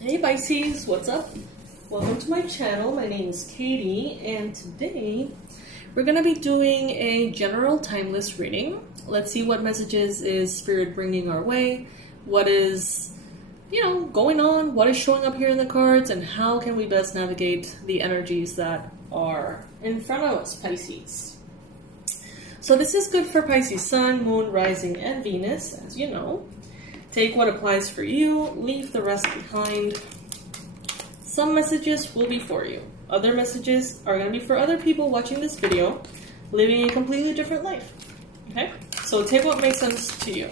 Hey Pisces, what's up? Welcome to my channel. My name is Katie, and today we're going to be doing a general timeless reading. Let's see what messages is Spirit bringing our way, what is, going on, what is showing up here in the cards, and how can we best navigate the energies that are in front of us, Pisces. So this is good for Pisces Sun, Moon, Rising, and Venus, as you know. Take what applies for you, leave the rest behind. Some messages will be for you. Other messages are going to be for other people watching this video, living a completely different life. Okay? So take what makes sense to you.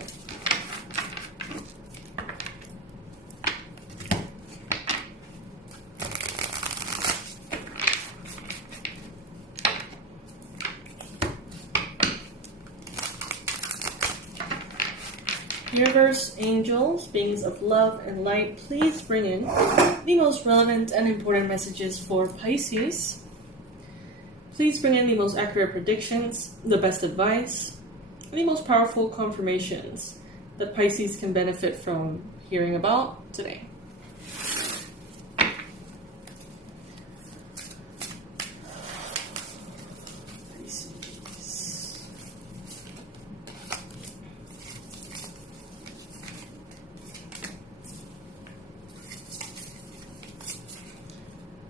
Universe, angels, beings of love and light, please bring in the most relevant and important messages for Pisces. Please bring in the most accurate predictions, the best advice, and the most powerful confirmations that Pisces can benefit from hearing about today.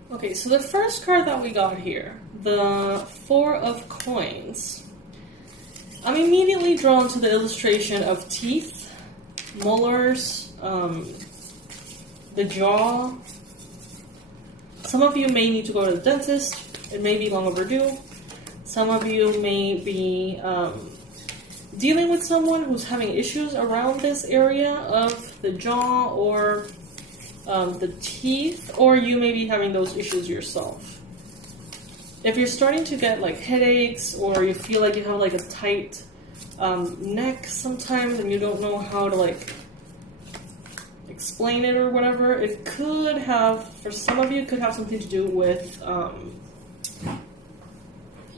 Okay, so the first card that we got here, the Four of Coins. I'm immediately drawn to the illustration of teeth, molars, the jaw. Some of you may need to go to the dentist. It may be long overdue. Some of you may be dealing with someone who's having issues around this area of the jaw or the teeth, or you may be having those issues yourself. If you're starting to get like headaches, or you feel like you have like a tight neck sometimes and you don't know how to like explain it or whatever, it could have, for some of you, it could have something to do with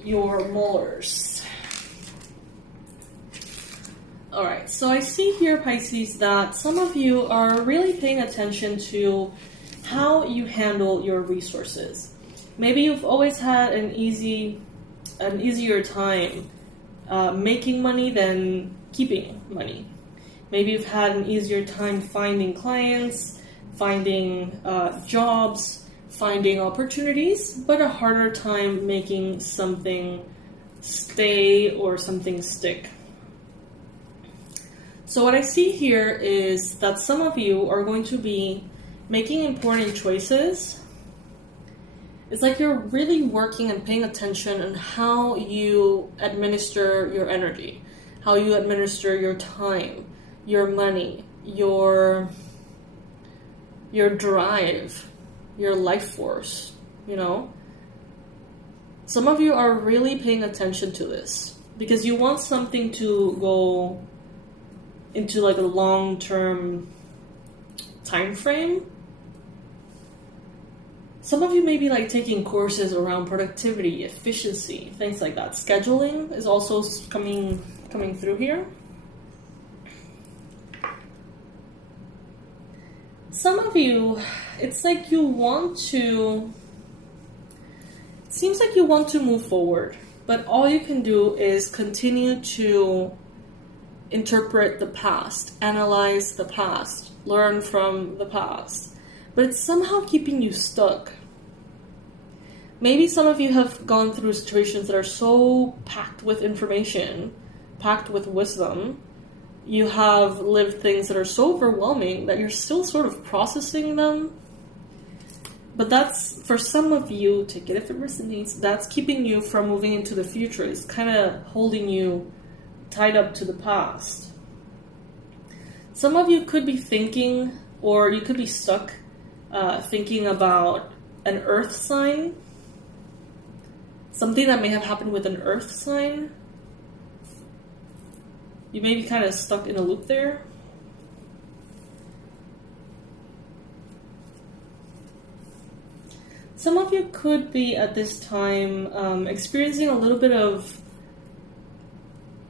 your molars. Alright, so I see here, Pisces, that some of you are really paying attention to how you handle your resources. Maybe you've always had an easier time making money than keeping money. Maybe you've had an easier time finding clients, finding jobs, finding opportunities, but a harder time making something stay or something stick. So what I see here is that some of you are going to be making important choices. It's like you're really working and paying attention on how you administer your energy, how you administer your time, your money, your drive, your life force, Some of you are really paying attention to this because you want something to go into like a long-term time frame. Some of you may be like taking courses around productivity, efficiency, things like that. Scheduling is also coming through here. Some of you, it's like it seems like you want to move forward, but all you can do is continue to interpret the past, analyze the past, learn from the past, but it's somehow keeping you stuck. Maybe some of you have gone through situations that are so packed with information, packed with wisdom. You have lived things that are so overwhelming that you're still sort of processing them. But that's, for some of you, take it if it resonates, that's keeping you from moving into the future. It's kind of holding you tied up to the past. Some of you could be thinking, or you could be stuck thinking about an earth sign, something that may have happened with an earth sign. You may be kind of stuck in a loop there. Some of you could be at this time experiencing a little bit of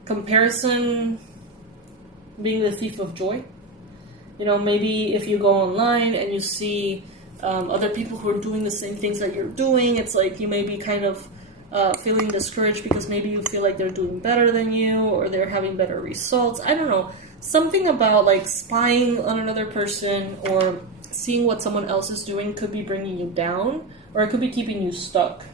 comparison being the thief of joy. You know, maybe if you go online and you see other people who are doing the same things that you're doing, it's like you may be kind of feeling discouraged because maybe you feel like they're doing better than you or they're having better results. I don't know. Something about like spying on another person or seeing what someone else is doing could be bringing you down, or it could be keeping you stuck.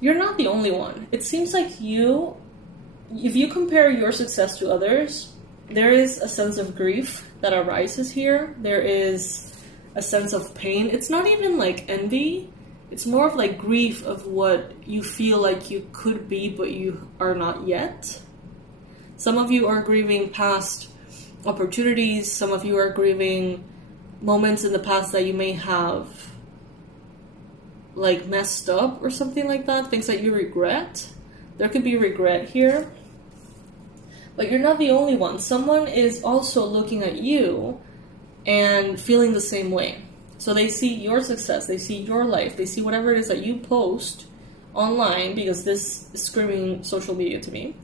You're not the only one. It seems like if you compare your success to others, there is a sense of grief that arises here. There is a sense of pain. It's not even like envy. It's more of like grief of what you feel like you could be, but you are not yet. Some of you are grieving past opportunities. Some of you are grieving moments in the past that you may have like messed up or something like that. Things that you regret. There could be regret here. But you're not the only one. Someone is also looking at you and feeling the same way. So they see your success, they see your life, they see whatever it is that you post online, because this is screaming social media to me.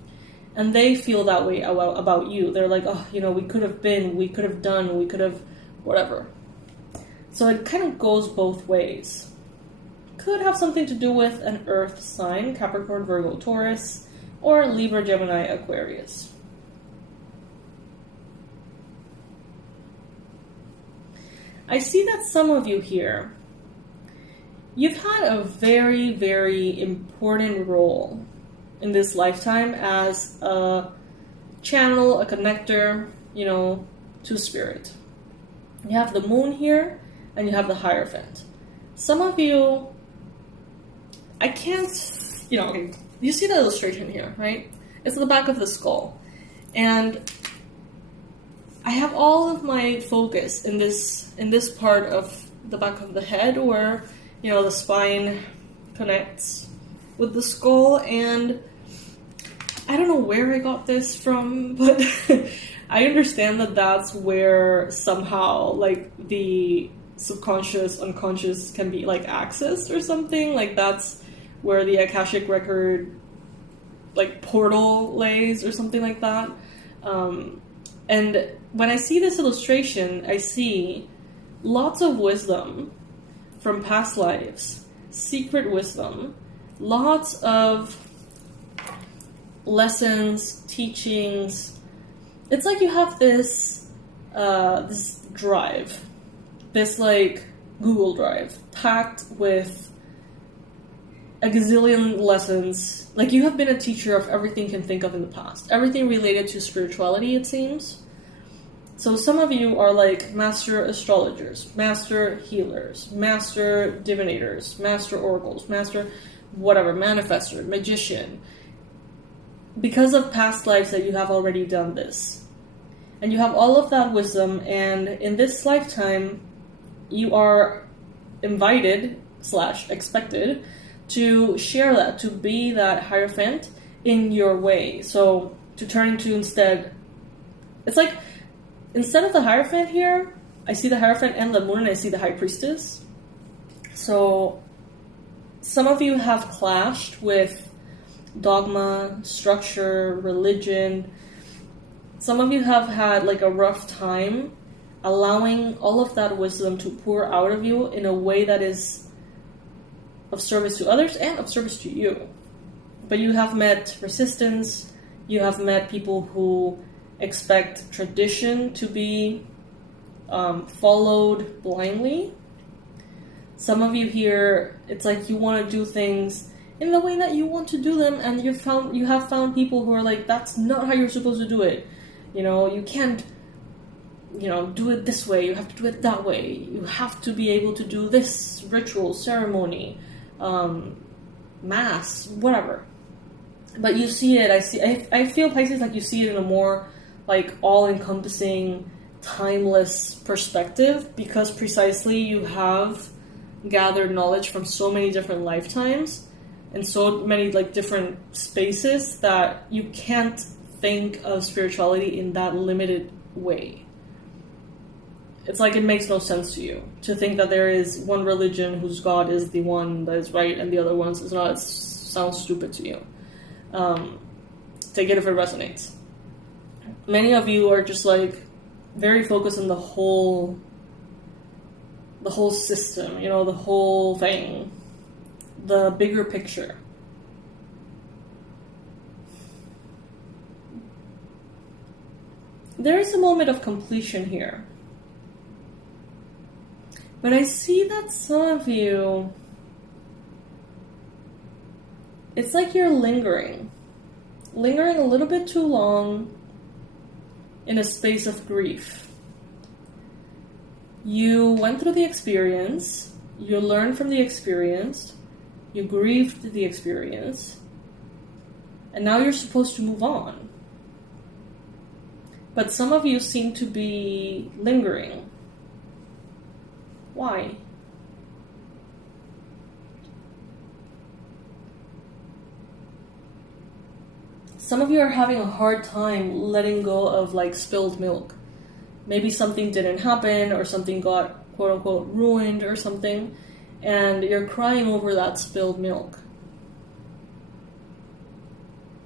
And they feel that way about you. They're like, oh, you know, we could have been, we could have done, we could have whatever. So it kind of goes both ways. Could have something to do with an earth sign, Capricorn, Virgo, Taurus, or Libra, Gemini, Aquarius. I see that some of you here, you've had a very, very important role in this lifetime as a channel, a connector, you know, to spirit. You have the moon here, and you have the Hierophant. Some of you, I can't, you know, you see the illustration here, right? It's the back of the skull. And I have all of my focus in this part of the back of the head where, you know, the spine connects with the skull, and I don't know where I got this from, but I understand that that's where somehow, like, the subconscious, unconscious can be, like, accessed or something. Like, that's where the Akashic record, like, portal lays or something like that. And when I see this illustration, I see lots of wisdom from past lives, secret wisdom, lots of lessons, teachings. It's like you have this drive, this like Google Drive, packed with a gazillion lessons. Like, you have been a teacher of everything you can think of in the past. Everything related to spirituality, it seems. So some of you are like master astrologers, master healers, master divinators, master oracles, master whatever, manifestor, magician. Because of past lives that you have already done this. And you have all of that wisdom, and in this lifetime, you are invited / expected to share that, to be that Hierophant in your way. So to turn into instead, it's like, instead of the Hierophant here, I see the Hierophant and the moon, and I see the High Priestess. So some of you have clashed with dogma, structure, religion. Some of you have had like a rough time allowing all of that wisdom to pour out of you in a way that is of service to others and of service to you. But you have met resistance. You have met people who expect tradition to be followed blindly. Some of you here, it's like you want to do things in the way that you want to do them, and you have found people who are like, that's not how you're supposed to do it. You know, you can't, you know, do it this way. You have to do it that way. You have to be able to do this ritual, ceremony, mass, whatever. But you see it. I feel, Pisces, like you see it in a more like all-encompassing, timeless perspective, because precisely you have gathered knowledge from so many different lifetimes and so many like different spaces that you can't think of spirituality in that limited way. It's like it makes no sense to you to think that there is one religion whose God is the one that is right and the other one's is not. It sounds stupid to you. Take it if it resonates. many of you are just like very focused on the whole system, you know, the whole thing, the bigger picture. There is a moment of completion here. But I see that some of you, it's like you're lingering a little bit too long in a space of grief. You went through the experience, you learned from the experience, you grieved the experience, and now you're supposed to move on. But some of you seem to be lingering. Why? Some of you are having a hard time letting go of like spilled milk. Maybe something didn't happen or something got quote unquote ruined or something, and you're crying over that spilled milk.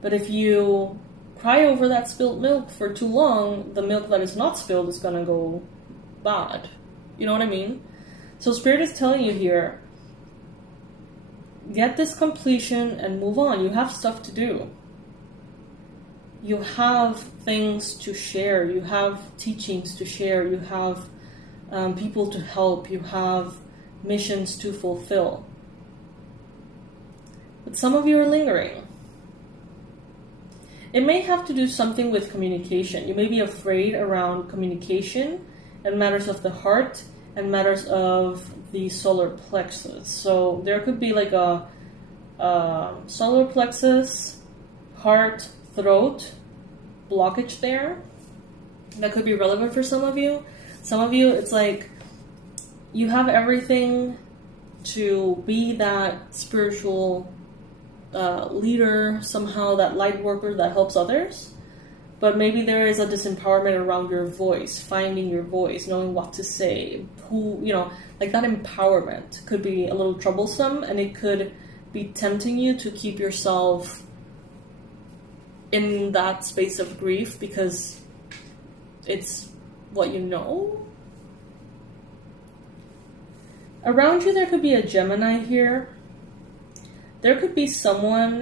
But if you cry over that spilled milk for too long, the milk that is not spilled is gonna go bad. You know what I mean? So Spirit is telling you here, get this completion and move on. You have stuff to do. You have things to share. You have teachings to share. You have people to help. You have missions to fulfill. But some of you are lingering. It may have to do something with communication. You may be afraid around communication and matters of the heart and matters of the solar plexus. So there could be like a solar plexus, heart, throat blockage there. That could be relevant for some of you. Some of you, it's like you have everything to be that spiritual leader, somehow that light worker that helps others. But maybe there is a disempowerment around your voice, finding your voice, knowing what to say, who, you know, like that empowerment could be a little troublesome, and it could be tempting you to keep yourself in that space of grief because it's what you know. Around you, there could be a Gemini here. There could be someone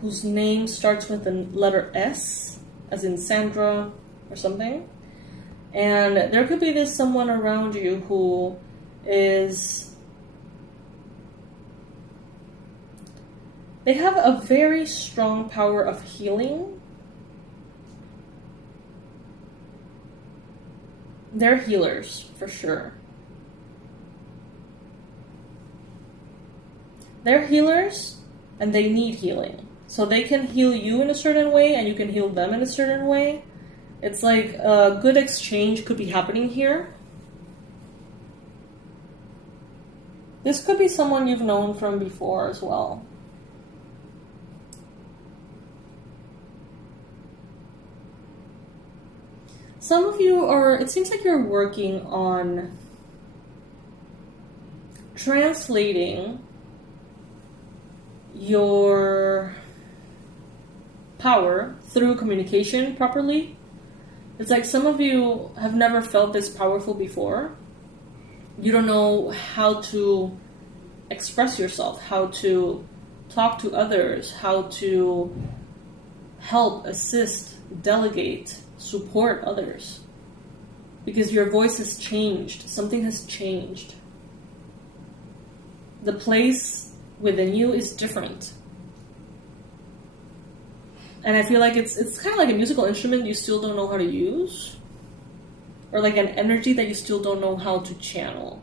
whose name starts with the letter S, as in Sandra or something. And there could be this someone around you who is... They have a very strong power of healing. They're healers, for sure. They're healers, and they need healing. So they can heal you in a certain way, and you can heal them in a certain way. It's like a good exchange could be happening here. This could be someone you've known from before as well. Some of you are, it seems like you're working on translating your power through communication properly. It's like some of you have never felt this powerful before. You don't know how to express yourself, how to talk to others, how to help, assist, delegate, support others. Because your voice has changed. Something has changed. The place within you is different. And I feel like it's kind of like a musical instrument you still don't know how to use. Or like an energy that you still don't know how to channel.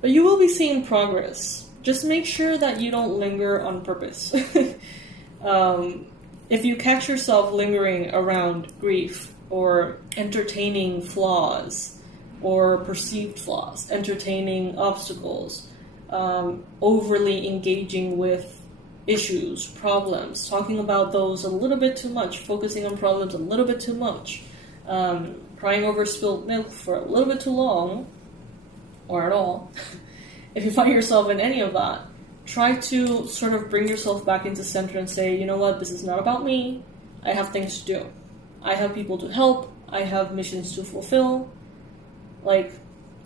But you will be seeing progress. Just make sure that you don't linger on purpose. If you catch yourself lingering around grief or entertaining flaws or perceived flaws, entertaining obstacles, overly engaging with issues, problems, talking about those a little bit too much, focusing on problems a little bit too much, crying over spilled milk for a little bit too long, or at all, if you find yourself in any of that, try to sort of bring yourself back into center and say, you know what, this is not about me. I have things to do. I have people to help. I have missions to fulfill. Like,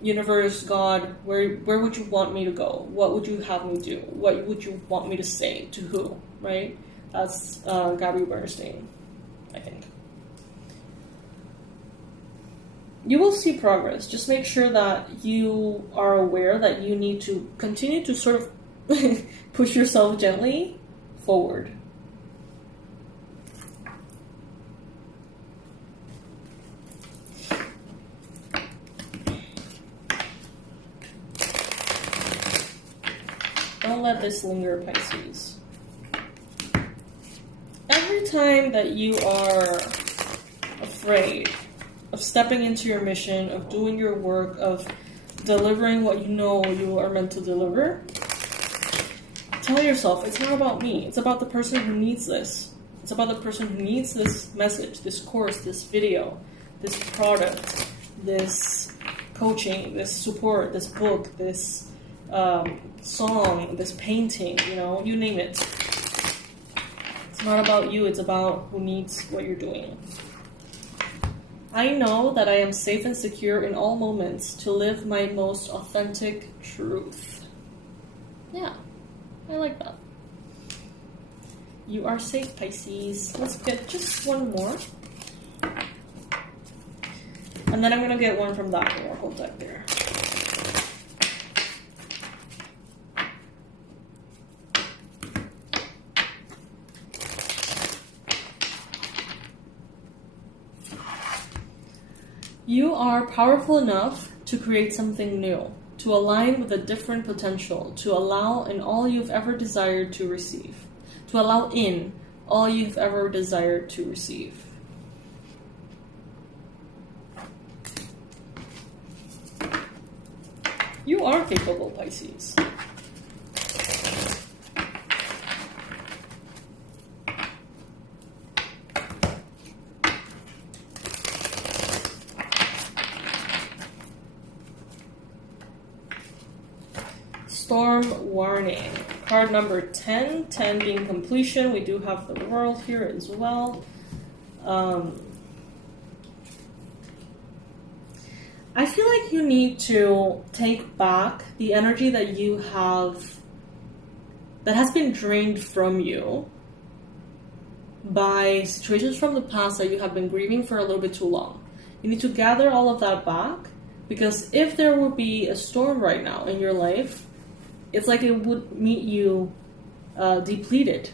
universe, God, where would you want me to go? What would you have me do? What would you want me to say to who, right? That's Gabby Bernstein, I think. You will see progress. Just make sure that you are aware that you need to continue to sort of push yourself gently forward. Don't let this linger, Pisces. Every time that you are afraid of stepping into your mission, of doing your work, of delivering what you know you are meant to deliver, tell yourself, it's not about me. It's about the person who needs this. It's about the person who needs this message, this course, this video, this product, this coaching, this support, this book, this song, this painting, you name it. It's not about you, it's about who needs what you're doing. I know that I am safe and secure in all moments to live my most authentic truth. Yeah, I like that. You are safe, Pisces. Let's get just one more. And then I'm going to get one from that oracle deck there. You are powerful enough to create something new, to align with a different potential, to allow in all you've ever desired to receive, to allow in all you've ever desired to receive. You are capable, Pisces. Storm warning. Card number 10. 10 being completion. We do have the world here as well. I feel like you need to take back the energy that you have, that has been drained from you by situations from the past that you have been grieving for a little bit too long. You need to gather all of that back, because if there would be a storm right now in your life, it's like it would meet you depleted,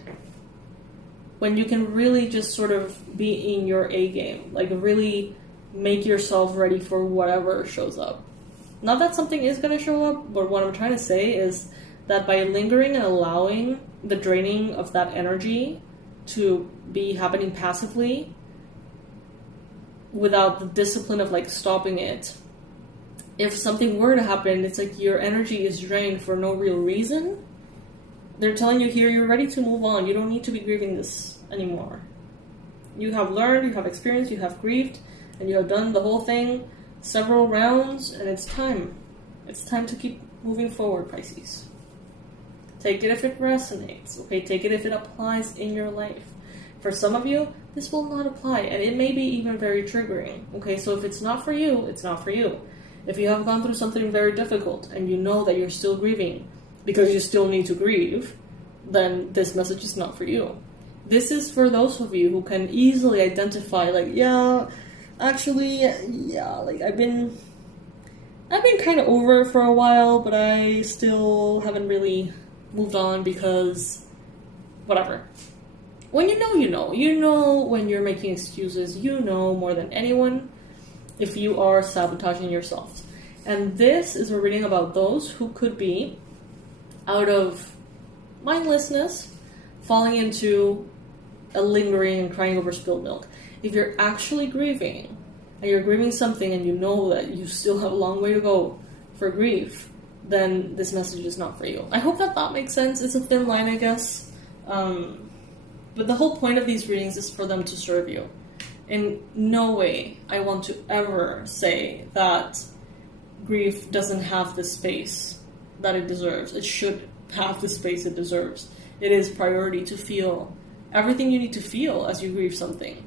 when you can really just sort of be in your A game, like really make yourself ready for whatever shows up. Not that something is going to show up, but what I'm trying to say is that by lingering and allowing the draining of that energy to be happening passively without the discipline of like stopping it, if something were to happen, it's like your energy is drained for no real reason. They're telling you here, you're ready to move on. You don't need to be grieving this anymore. You have learned, you have experienced, you have grieved, and you have done the whole thing several rounds, and it's time. It's time to keep moving forward, Pisces. Take it if it resonates, okay? Take it if it applies in your life. For some of you, this will not apply, and it may be even very triggering, okay? So if it's not for you, it's not for you. If you have gone through something very difficult and you know that you're still grieving because you still need to grieve, then this message is not for you. This is for those of you who can easily identify, like, yeah, actually, like I've been kind of over it for a while, but I still haven't really moved on because whatever. When you know when you're making excuses, you know more than anyone if you are sabotaging yourself. And this is a reading about those who could be, out of mindlessness, falling into a lingering and crying over spilled milk. If you're actually grieving, and you're grieving something and you know that you still have a long way to go for grief, then this message is not for you. I hope that makes sense. It's a thin line, I guess. But the whole point of these readings is for them to serve you. In no way I want to ever say that grief doesn't have the space that it deserves. It should have the space it deserves. It is priority to feel everything you need to feel as you grieve something.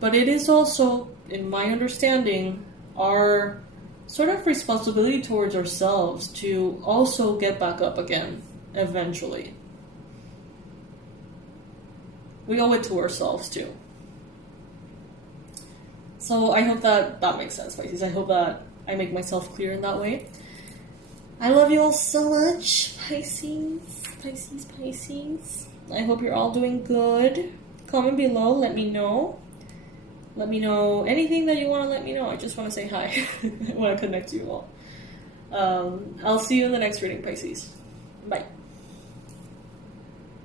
But it is also, in my understanding, our sort of responsibility towards ourselves to also get back up again eventually. We owe it to ourselves too. So I hope that makes sense, Pisces. I hope that I make myself clear in that way. I love you all so much, Pisces. Pisces. I hope you're all doing good. Comment below, let me know. Let me know anything that you want to let me know. I just want to say hi. I want to connect to you all. I'll see you in the next reading, Pisces. Bye.